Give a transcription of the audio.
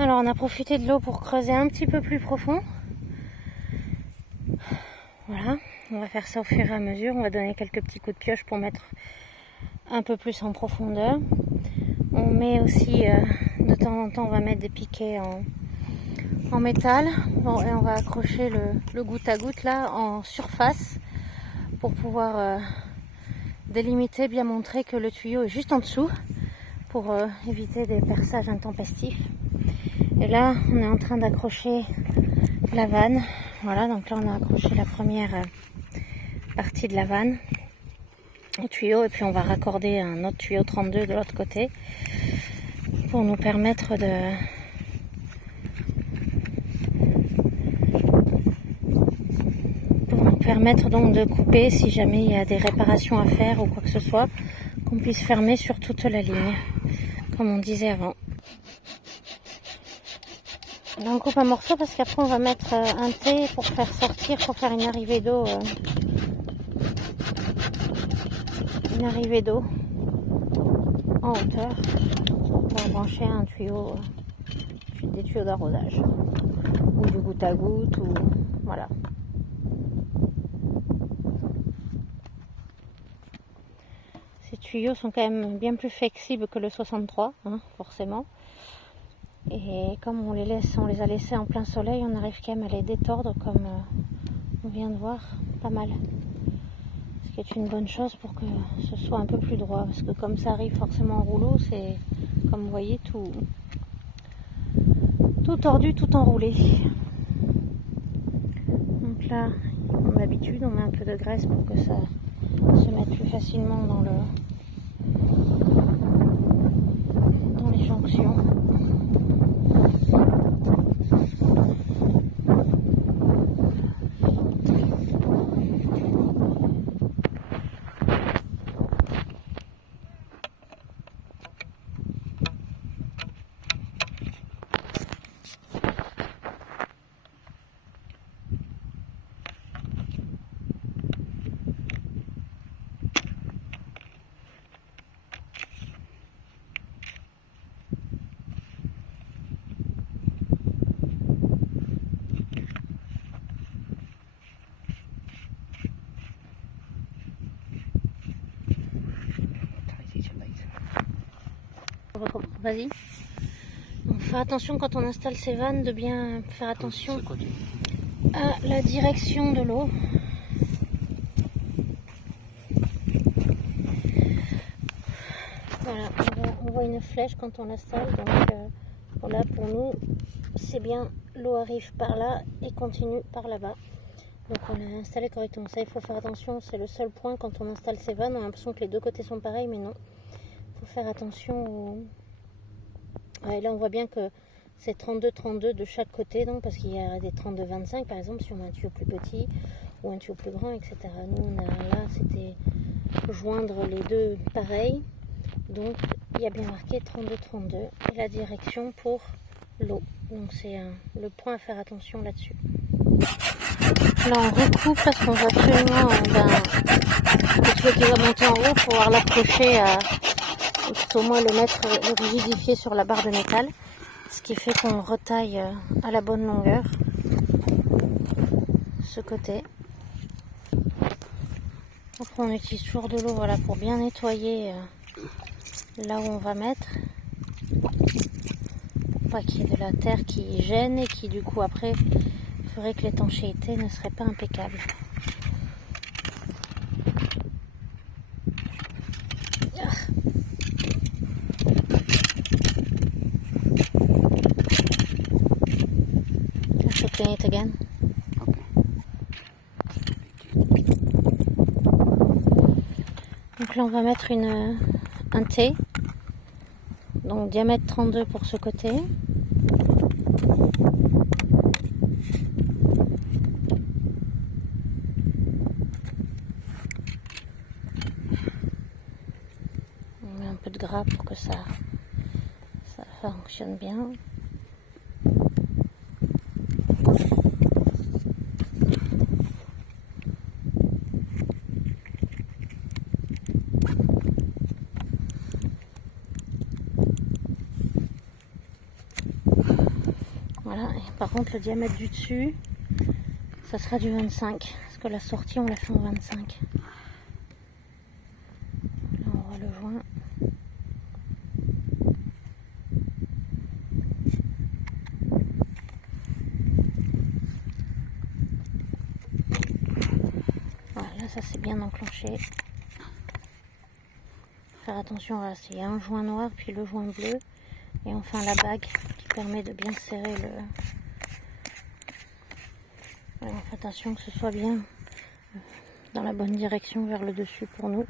Alors on a profité de l'eau pour creuser un petit peu plus profond. Voilà, on va faire ça au fur et à mesure. On va donner quelques petits coups de pioche pour mettre un peu plus en profondeur. On met aussi, de temps en temps, on va mettre des piquets en métal. Bon, et on va accrocher le goutte à goutte là en surface pour pouvoir délimiter, bien montrer que le tuyau est juste en dessous pour éviter des perçages intempestifs. Et là, on est en train d'accrocher la vanne. Voilà, donc là, on a accroché la première partie de la vanne au tuyau et puis on va raccorder un autre tuyau 32 de l'autre côté pour nous permettre donc de couper si jamais il y a des réparations à faire ou quoi que ce soit, qu'on puisse fermer sur toute la ligne, comme on disait avant. Là on coupe un morceau parce qu'après on va mettre un T pour faire sortir, pour faire une arrivée d'eau. En hauteur pour brancher un tuyau, des tuyaux d'arrosage ou du goutte à goutte ou voilà. Ces tuyaux sont quand même bien plus flexibles que le 63, hein, forcément. Et comme on les a laissés en plein soleil, on arrive quand même à les détordre comme on vient de voir, pas mal. Ce qui est une bonne chose pour que ce soit un peu plus droit, parce que comme ça arrive forcément en rouleau, c'est comme vous voyez tout tordu, tout enroulé. Donc là, comme d'habitude, on met un peu de graisse pour que ça se mette plus facilement dans les jonctions. Vas-y. On fait attention quand on installe ces vannes de bien faire attention à la direction de l'eau. Voilà, on voit une flèche quand on l'installe, donc voilà, pour nous c'est bien, l'eau arrive par là et continue par là-bas. Donc on l'a installé correctement. Ça, il faut faire attention, c'est le seul point quand on installe ces vannes. On a l'impression que les deux côtés sont pareils, mais non. Il faut faire attention Ouais, là on voit bien que c'est 32-32 de chaque côté, donc, parce qu'il y a des 32-25 par exemple si on a un tuyau plus petit ou un tuyau plus grand, etc. Nous là c'était joindre les deux pareils, donc il y a bien marqué 32-32 et la direction pour l'eau. Donc c'est le point à faire attention là-dessus. Là on recoupe parce qu'on veut absolument le tuyau qui va monter en haut, pouvoir l'accrocher au moins le mettre, le rigidifier sur la barre de métal, ce qui fait qu'on retaille à la bonne longueur ce côté. Après on utilise toujours de l'eau, voilà, pour bien nettoyer là où on va mettre, pour pas qu'il y ait de la terre qui gêne et qui du coup après ferait que l'étanchéité ne serait pas impeccable. Clean it again. Okay. Donc là on va mettre un T, donc diamètre 32 pour ce côté. On met un peu de gras pour que ça fonctionne bien. Voilà, et par contre le diamètre du dessus, ça sera du 25, parce que la sortie on l'a fait en 25. Là on voit le joint. Voilà, là ça c'est bien enclenché. Faire attention, voilà, il y a un joint noir puis le joint bleu. Et enfin la bague qui permet de bien serrer le... Alors, attention que ce soit bien dans la bonne direction vers le dessus pour nous.